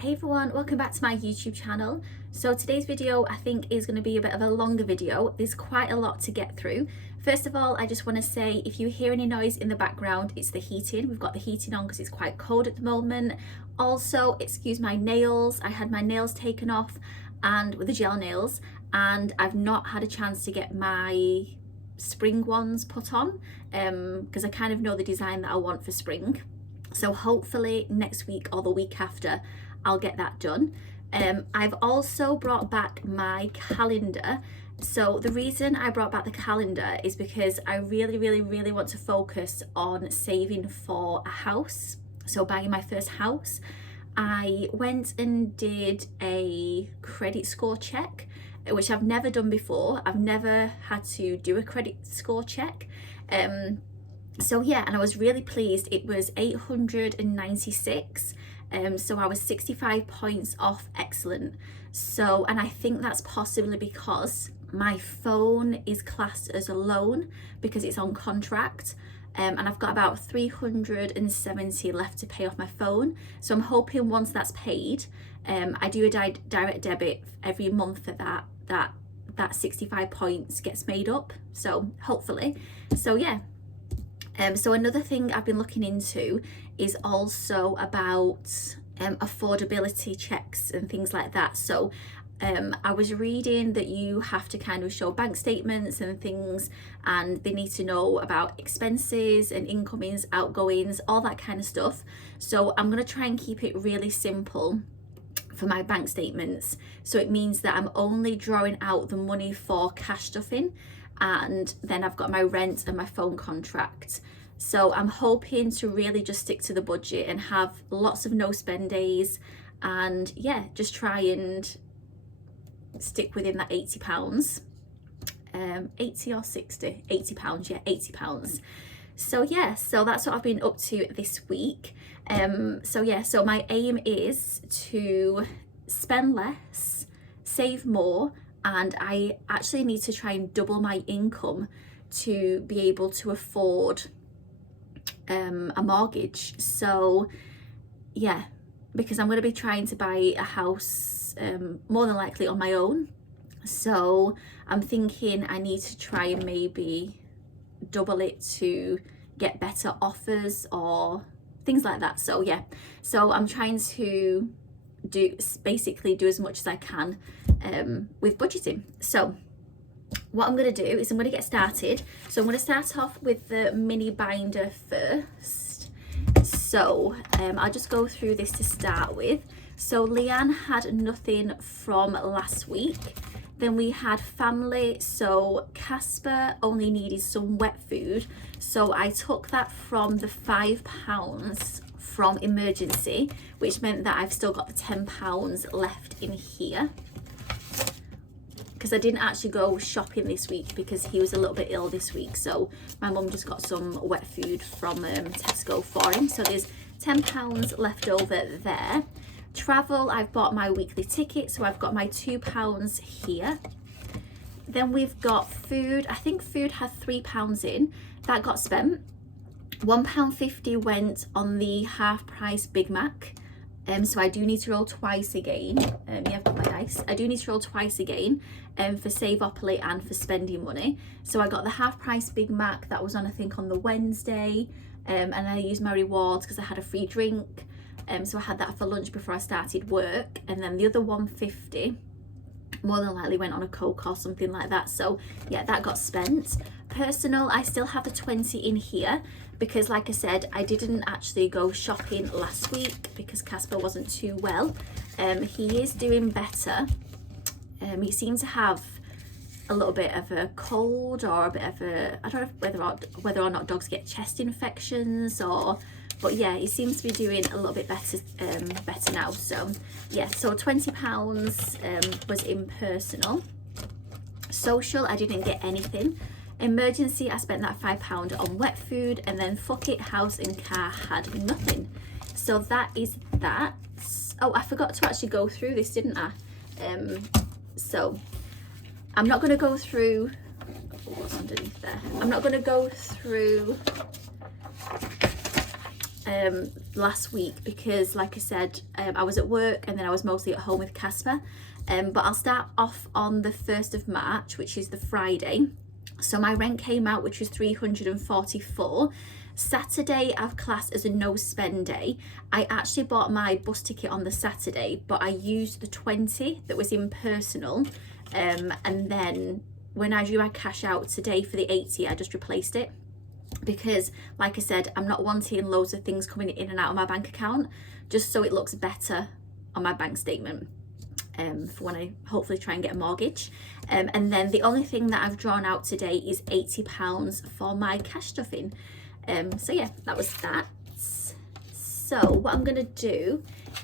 Hey everyone, welcome back to my YouTube channel. So today's video I think is going to be a bit of a longer video. There's quite a lot to get through. First of all, I just want to say if you hear any noise in the background, it's the heating. We've got the heating on because it's quite cold at the moment. Also, excuse my nails. I had my nails taken off and with the gel nails, and I've not had a chance to get my spring ones put on because I kind of know the design that I want for spring. So hopefully next week or the week after I'll get that done. I've also brought back my calendar. So the reason I brought back the calendar is because I really want to focus on saving for a house. So buying my first house. I went and did a credit score check, which I've never done before. I've never had to do a credit score check. So yeah, and I was really pleased. It was 896. So I was 65 points off excellent. So, and I think that's possibly because my phone is classed as a loan because it's on contract. And I've got about 370 left to pay off my phone. So I'm hoping once that's paid, I do a direct debit every month for that 65 points gets made up. So hopefully, so yeah. So another thing I've been looking into is also about affordability checks and things like that. So I was reading that you have to kind of show bank statements and things, and they need to know about expenses and incomings, outgoings, all that kind of stuff. So I'm going to try and keep it really simple for my bank statements. So it means that I'm only drawing out the money for cash stuffing, and then I've got my rent and my phone contract. So I'm hoping to really just stick to the budget and have lots of no spend days, and yeah, just try and stick within that £80. 80 or 60? £80, yeah, £80. So yeah, so that's what I've been up to this week. So yeah, so my aim is to spend less, save more, and I actually need to try and double my income to be able to afford a mortgage. So yeah, because I'm going to be trying to buy a house more than likely on my own. So I'm thinking I need to try and maybe double it to get better offers or things like that. So yeah, so I'm trying to basically do as much as I can with budgeting. So what I'm going to do is I'm going to get started. So I'm going to start off with the mini binder first. So I'll just go through this to start with. So Leanne had nothing from last week. Then we had family. So Casper only needed some wet food. So I took that from the £5 from emergency, which meant that I've still got the £10 left in here, because I didn't actually go shopping this week because he was a little bit ill this week. So my mum just got some wet food from Tesco for him. So there's £10 left over there. Travel, I've bought my weekly ticket, so I've got my £2 here. Then we've got food. I think food had £3 in. That got spent. £1.50 went on the half price Big Mac. So I do need to roll twice again. Yeah, I've got my dice. I do need to roll twice again for Saveopoly and for spending money. So I got the half price Big Mac that was on, I think, on the Wednesday. And I used my rewards because I had a free drink. So I had that for lunch before I started work. And then the other £1.50 more than likely went on a Coke or something like that. So yeah, that got spent. Personal, I still have the 20 in here because, like I said, I didn't actually go shopping last week because Casper wasn't too well. He is doing better. He seemed to have a little bit of a cold or a bit of a, I don't know whether or not dogs get chest infections or, but yeah, he seems to be doing a little bit better now. So yeah, so £20 was in personal. Social, I didn't get anything. Emergency, I spent that £5 on wet food, and then fuck it, house and car had nothing. So that is that. Oh, I forgot to actually go through this, didn't I? So I'm not going to go through what's underneath there. I'm not going to go through last week because, like I said, I was at work and then I was mostly at home with Casper. But I'll start off on the 1st of March, which is the Friday. So my rent came out, which was 344. Saturday I've classed as a no spend day. I actually bought my bus ticket on the Saturday, but I used the 20 that was in personal, and then when I drew my cash out today for the 80, I just replaced it because, like I said, I'm not wanting loads of things coming in and out of my bank account, just so it looks better on my bank statement for when I hopefully try and get a mortgage. And then the only thing that I've drawn out today is £80 for my cash stuffing. So yeah, that was that. So what I'm gonna do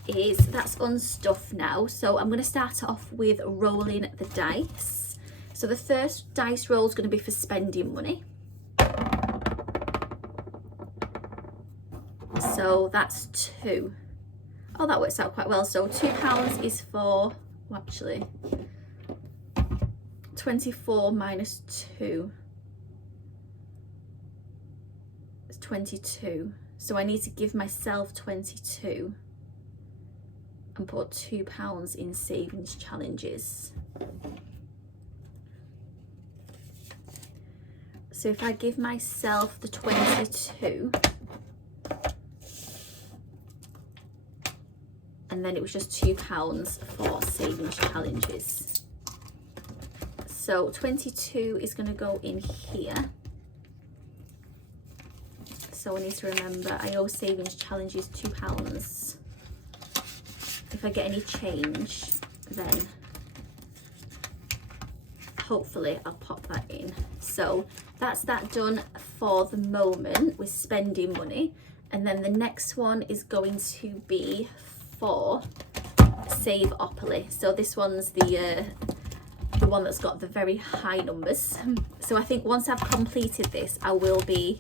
is, that's unstuffed now, so I'm gonna start off with rolling the dice. So the first dice roll is gonna be for spending money. So that's 2. Oh, that works out quite well. So £2 is for, well, actually 24 minus 2 is 22. So I need to give myself 22 and put £2 in savings challenges. So if I give myself the 22, and then it was just £2 for savings challenges. So 22 is going to go in here. So I need to remember I owe savings challenges £2. If I get any change, then hopefully I'll pop that in. So that's that done for the moment with spending money. And then the next one is going to be for AttaPoll. So this one's the one that's got the very high numbers. So I think once I've completed this, I will be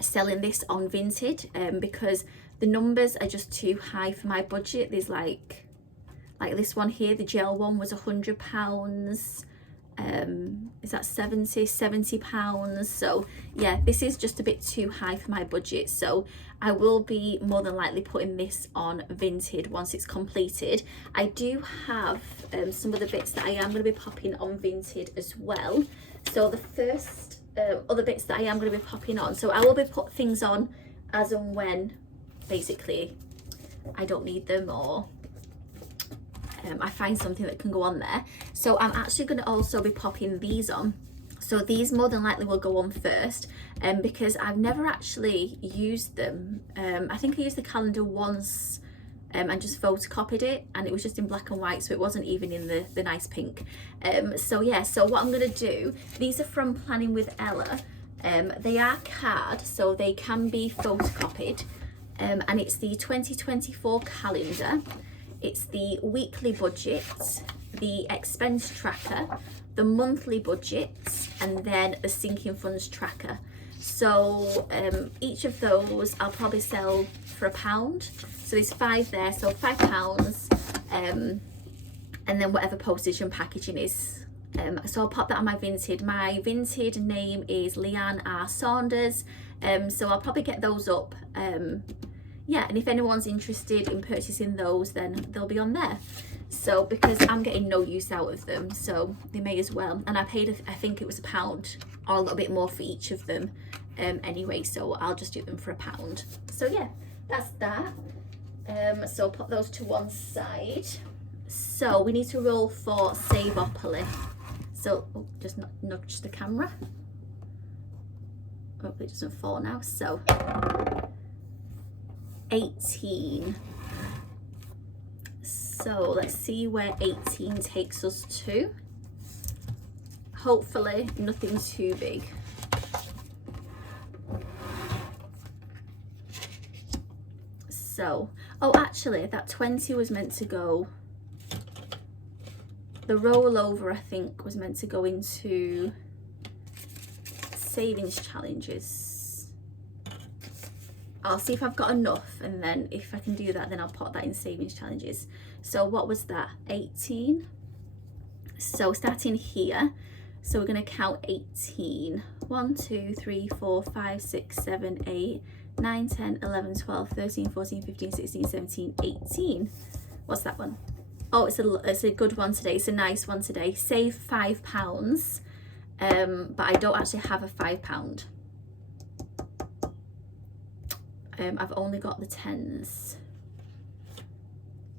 selling this on Vinted, because the numbers are just too high for my budget. There's like this one here, the gel one was £100. Is that £70? So yeah, this is just a bit too high for my budget, so I will be more than likely putting this on Vinted once it's completed. I do have some of the bits that I am going to be popping on Vinted as well. So the first other bits that I am going to be popping on, so I will be put things on as and when basically I don't need them, or I find something that can go on there. So I'm actually going to also be popping these on. So these more than likely will go on first, because I've never actually used them. I think I used the calendar once and just photocopied it, and it was just in black and white, so it wasn't even in the nice pink. So yeah, so what I'm going to do, these are from Planning with Ella. They are card, so they can be photocopied, and it's the 2024 calendar. It's the weekly budget, the expense tracker, the monthly budget, and then the sinking funds tracker. So each of those I'll probably sell for £1. So there's 5 there, so £5, and then whatever postage and packaging is. So I'll pop that on my Vinted. My Vinted name is Leanne R. Saunders, so I'll probably get those up. Yeah, and if anyone's interested in purchasing those, then they'll be on there. So because I'm getting no use out of them, so they may as well. And I paid, I think it was £1 or a little bit more for each of them anyway, so I'll just do them for £1. So yeah, that's that. So put those to one side. So we need to roll for AttaPoll. So just nudge the camera. Hopefully it doesn't fall now. So 18. So let's see where 18 takes us to. Hopefully nothing too big. So, oh, actually that 20 was meant to go, the rollover I think was meant to go into savings challenges. I'll see if I've got enough, and then if I can do that, then I'll put that in savings challenges. So what was that? 18. So starting here, so we're going to count 18. 1, 2, 3, 4, 5, 6, 7, 8, 9, 10, 11, 12, 13, 14, 15, 16, 17, 18. What's that one? Oh, it's a good one today. It's a nice one today. Save £5, but I don't actually have a £5. I've only got the 10s.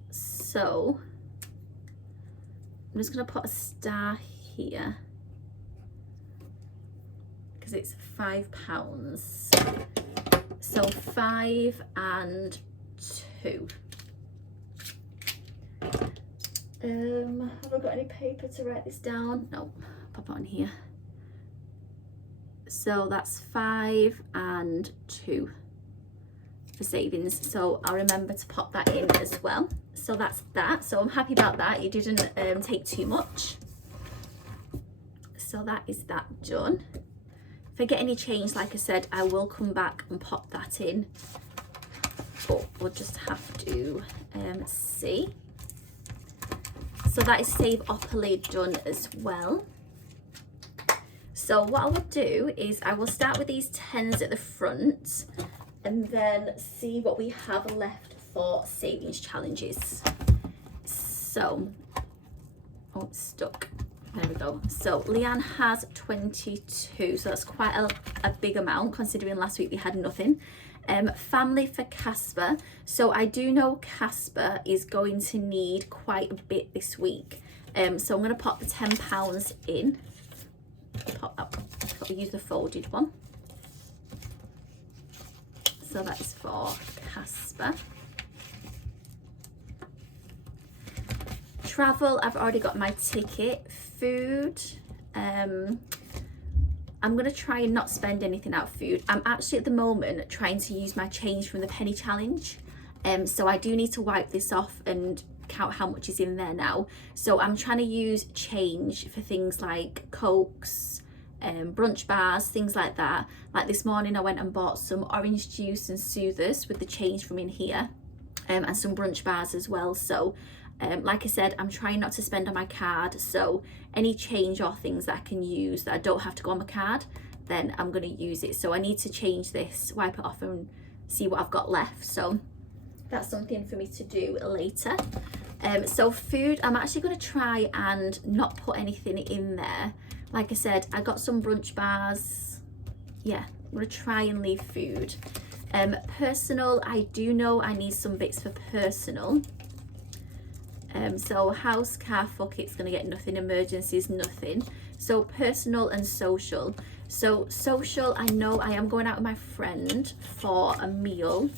So I'm just gonna put a star here because it's £5. So 5 and 2. Have I got any paper to write this down? No, pop it on here. So that's 5 and 2 for savings. So I'll remember to pop that in as well. So that's that. So I'm happy about that. It didn't take too much. So that is that done. If I get any change, like I said, I will come back and pop that in. But we'll just have to see. So that is save AttaPoll done as well. So what I will do is I will start with these 10s at the front and then see what we have left for savings challenges. So, oh, it's stuck. There we go. So Leanne has 22, so that's quite a big amount considering last week we had nothing. Family for Casper. So I do know Casper is going to need quite a bit this week. So I'm going to pop the £10 in. Pop up. I'll use the folded one. So that is for Casper. Travel, I've already got my ticket. Food, I'm going to try and not spend anything out of food. I'm actually at the moment trying to use my change from the penny challenge. So I do need to wipe this off and count how much is in there now. So I'm trying to use change for things like Cokes, brunch bars, things like that. Like this morning I went and bought some orange juice and soothers with the change from in here, and some brunch bars as well. So like I said, I'm trying not to spend on my card, so any change or things that I can use that I don't have to go on my card, then I'm going to use it. So I need to change this, wipe it off and see what I've got left. So that's something for me to do later. So food, I'm actually going to try and not put anything in there. Like I said, I got some brunch bars. Yeah, I'm going to try and leave food. Personal, I do know I need some bits for personal. So house, car, fuck it's going to get nothing. Emergencies, nothing. So personal and social. So social, I know I am going out with my friend for a meal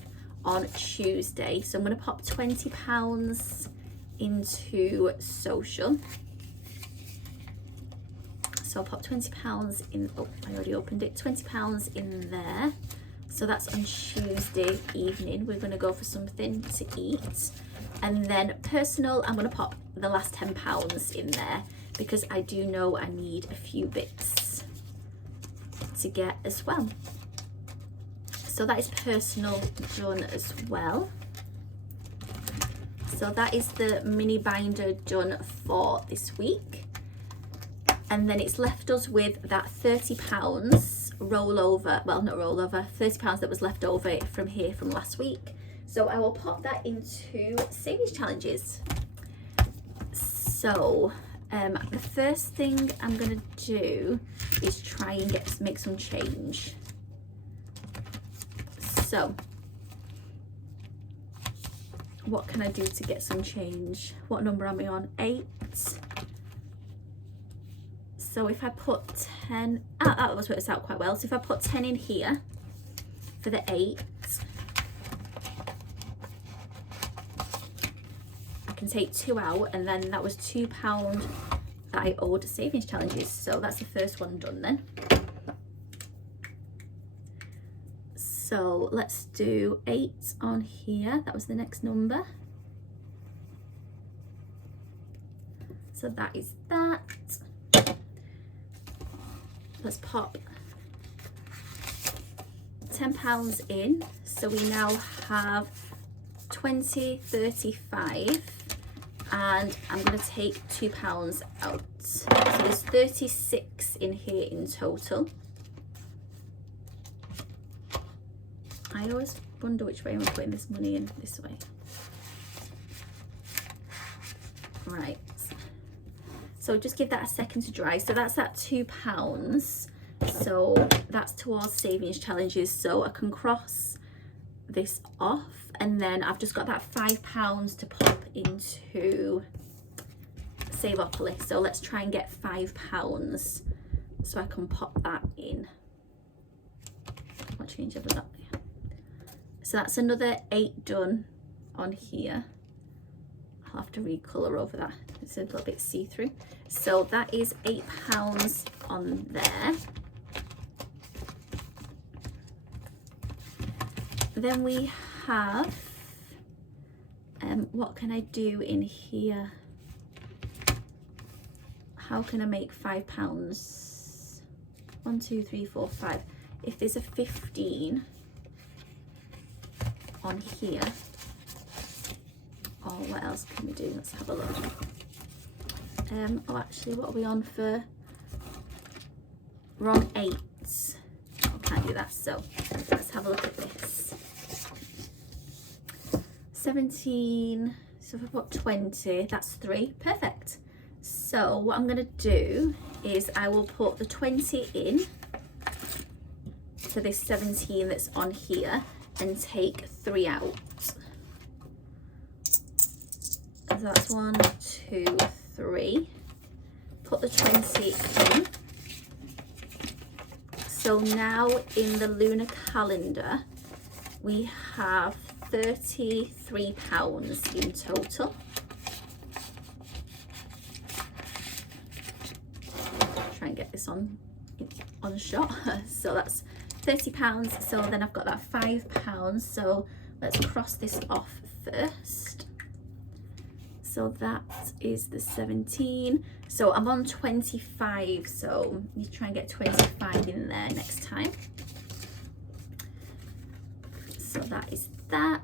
on Tuesday. So I'm going to pop £20 into social. So I'll pop £20 in. Oh, I already opened it. £20 in there. So that's on Tuesday evening. We're going to go for something to eat. And then personal, I'm going to pop the last £10 in there because I do know I need a few bits to get as well. So that is personal done as well. So that is the mini binder done for this week. And then it's left us with that £30 rollover, well not rollover, £30 that was left over from here from last week. So I will pop that into savings challenges. So the first thing I'm going to do is try and make some change. So what can I do to get some change? What number am I on? 8. So if I put 10, that was works out quite well. So if I put 10 in here for the 8, I can take 2 out, and then that was £2 that I owed savings challenges. So that's the first one done then. So let's do 8 on here. That was the next number. So that is that. Let's pop £10 in. So we now have 20, 35, and I'm going to take £2 out. So there's 36 in here in total. I always wonder which way I'm putting this money in. This way. Right. So just give that a second to dry. So that's that £2. So that's towards savings challenges. So I can cross this off, and then I've just got that £5 to pop into Savopoly. So let's try and get £5 so I can pop that in. What change have we got? So that's another 8 done on here. I'll have to recolour over that. It's a little bit see-through. So that is £8 on there. Then we have, what can I do in here? How can I make £5? 1, 2, 3, 4, 5. If there's a 15 on here, oh, what else can we do? Let's have a look. Oh, actually, what are we on for? We're on 8. I can't do that, so let's have a look at this. 17, so if I put 20, that's 3, perfect. So what I'm gonna do is I will put the 20 in for this 17 that's on here and take 3 out. So that's 1, 2, 3. Put the 20 in. So now in the lunar calendar, we have £33 in total. Try and get this on shot. So that's £30. So then I've got that £5. So let's cross this off first. So that is the 17. So I'm on 25. So you try and get 25 in there next time. So that is that.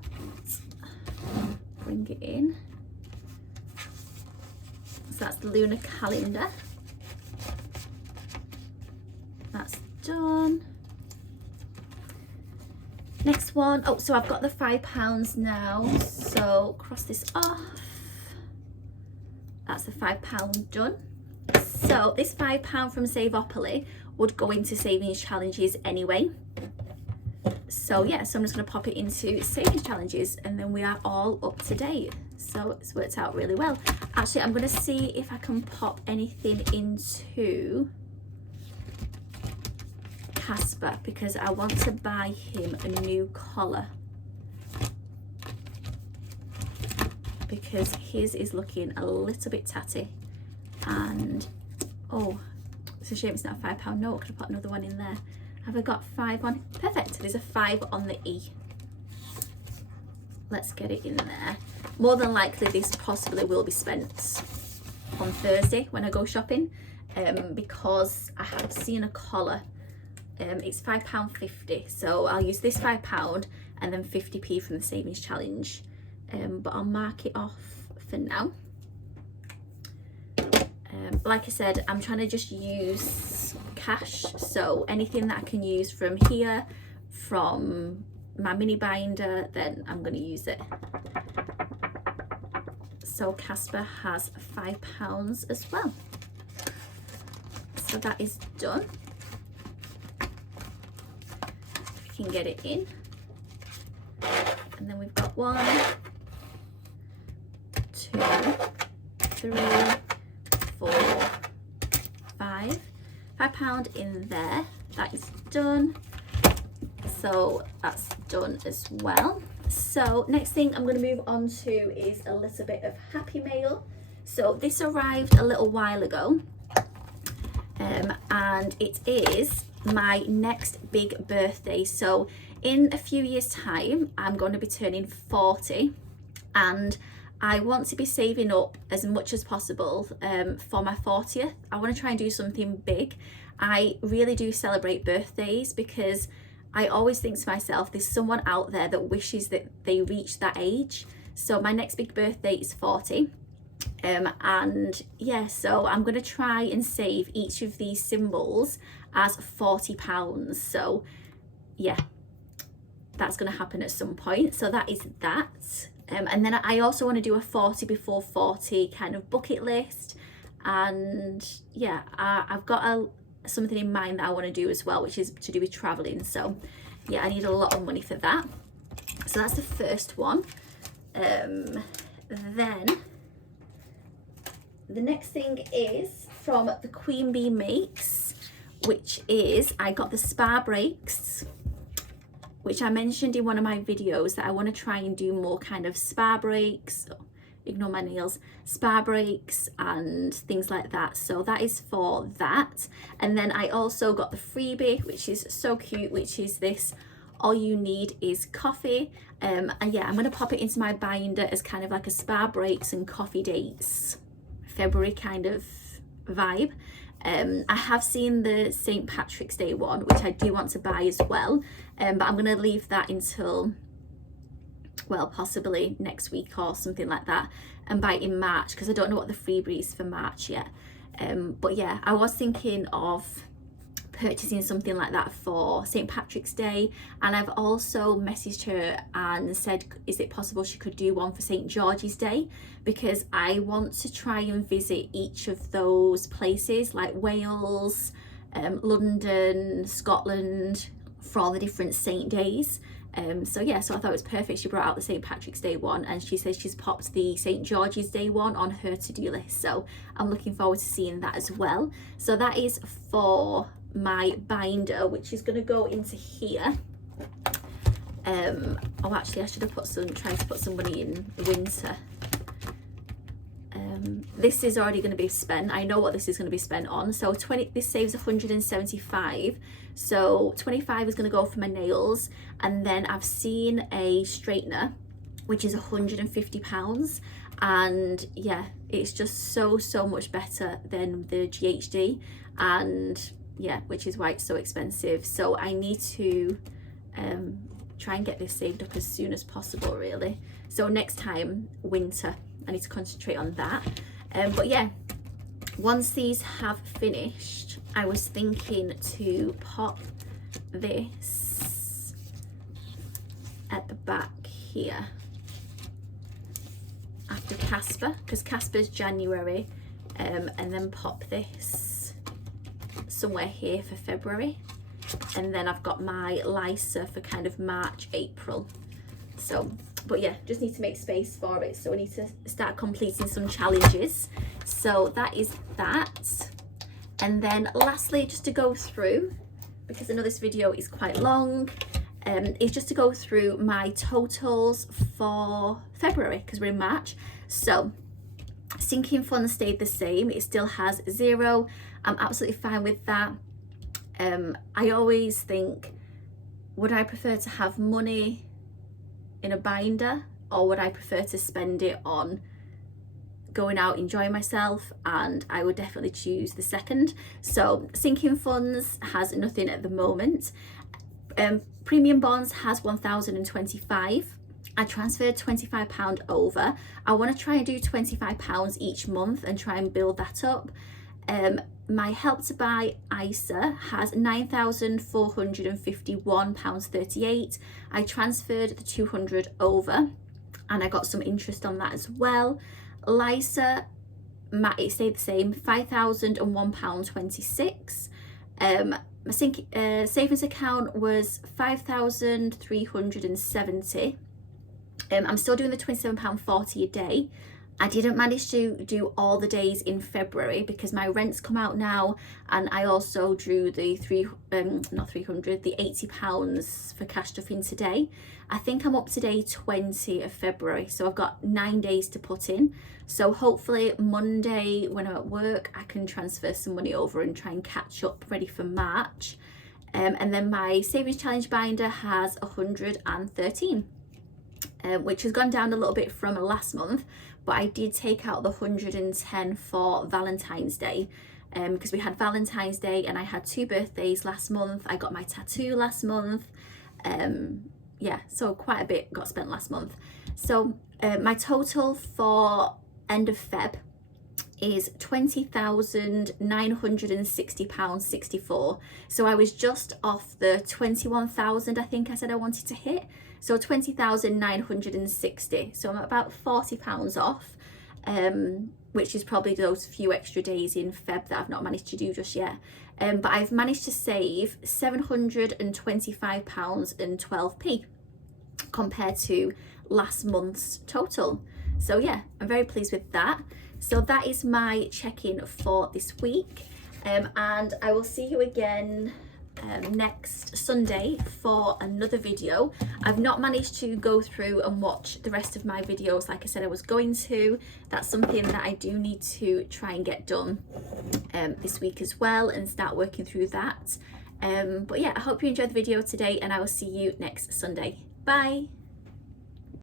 Bring it in. So that's the lunar calendar. That's done. Next one. Oh, so I've got the £5 now. So cross this off. That's the £5 done. So this £5 from Savopoly would go into savings challenges anyway. So yeah, so I'm just going to pop it into savings challenges, and then we are all up to date. So it's worked out really well. Actually, I'm going to see if I can pop anything into Casper, because I want to buy him a new collar, because his is looking a little bit tatty. And oh, it's a shame it's not a £5 note. I could have put another one in there. Have I got 5 on? Perfect. There's a 5 on the E. Let's get it in there. More than likely this possibly will be spent on Thursday when I go shopping, because I have seen a collar. It's £5.50, so I'll use this £5 and then 50p from the savings challenge, but I'll mark it off for now. Like I said, I'm trying to just use cash, so anything that I can use from here, from my mini binder, then I'm going to use it. So Casper has £5 as well. So that is done. We can get it in. And then we've got 1, 2, 3, 4, 5. £5 in there. That is done. So that's done as well. So next thing I'm going to move on to is a little bit of Happy Mail. So this arrived a little while ago, and it is my next big birthday. So in a few years time I'm going to be turning 40, and I want to be saving up as much as possible for my 40th. I want to try and do something big. I really do celebrate birthdays because I always think to myself, there's someone out there that wishes that they reached that age. So my next big birthday is 40. And yeah, so I'm going to try and save each of these symbols as £40. So yeah, that's going to happen at some point. So that is that. And then I also want to do a 40 before 40 kind of bucket list. And yeah, I've got something in mind that I want to do as well, which is to do with traveling. So yeah, I need a lot of money for that. So that's the first one. Then the next thing is from the Queen Bee Makes, which is, I got the spa breaks, which I mentioned in one of my videos that I want to try and do more kind of spa breaks, ignore my nails, spa breaks and things like that. So that is for that. And then I also got the freebie, which is so cute, which is this all you need is coffee. And yeah, I'm going to pop it into my binder as kind of like a spa breaks and coffee dates February kind of vibe. I have seen the St. Patrick's Day one, which I do want to buy as well, but I'm going to leave that until, well, possibly next week or something like that, and buy it in March, because I don't know what the freebie is for March yet. But yeah, I was thinking of purchasing something like that for St. Patrick's Day, and I've also messaged her and said, is it possible she could do one for St. George's Day, because I want to try and visit each of those places, like Wales, London, Scotland, for all the different saint days. So yeah, so I thought it was perfect. She brought out the St. Patrick's Day one, and she says she's popped the St. George's Day one on her to-do list, so I'm looking forward to seeing that as well. So that is for my binder, which is going to go into here. Oh, actually I should have tried to put some money in winter. This is already going to be spent. I know what this is going to be spent on. So this saves 175, so 25 is going to go for my nails, and then I've seen a straightener which is £150, and yeah, it's just so much better than the GHD, and yeah, which is why it's so expensive. So I need to try and get this saved up as soon as possible, really. So next time, winter, I need to concentrate on that. But yeah, once these have finished, I was thinking to pop this at the back here after Casper, because Casper's January, and then pop this somewhere here for February, and then I've got my Lysa for kind of March, April. So, but yeah, just need to make space for it, so we need to start completing some challenges. So that is that. And then lastly, just to go through, because I know this video is quite long, is just to go through my totals for February, because we're in March. So sinking funds stayed the same, it still has 0. I'm absolutely fine with that. I always think, would I prefer to have money in a binder, or would I prefer to spend it on going out enjoying myself? And I would definitely choose the second. So sinking funds has nothing at the moment. Premium bonds has 1,025. I transferred £25 over. I want to try and do £25 each month and try and build that up. My Help to Buy ISA has £9,451.38. I transferred the 200 over, and I got some interest on that as well. Lysa, it stayed the same, £5,001.26. My savings account was 5,370. I'm still doing the £27.40 a day. I didn't manage to do all the days in February because my rent's come out now, and I also drew the the £80 for cash stuff in today. I think I'm up to day 20 of February, so I've got 9 days to put in. So hopefully Monday when I'm at work, I can transfer some money over and try and catch up ready for March. And then my savings challenge binder has 113, which has gone down a little bit from last month, but I did take out the 110 for Valentine's Day, because we had Valentine's Day and I had 2 birthdays last month. I got my tattoo last month. Yeah, so quite a bit got spent last month. So my total for end of Feb is £20,960.64. So I was just off the 21,000 I think I said I wanted to hit. So 20,960. So I'm about £40 off, which is probably those few extra days in Feb that I've not managed to do just yet. But I've managed to save £725.12 compared to last month's total. So yeah, I'm very pleased with that. So that is my check-in for this week, and I will see you again next Sunday for another video. I've not managed to go through and watch the rest of my videos like I said I was going to. That's something that I do need to try and get done this week as well, and start working through that. But yeah, I hope you enjoyed the video today, and I will see you next Sunday. Bye.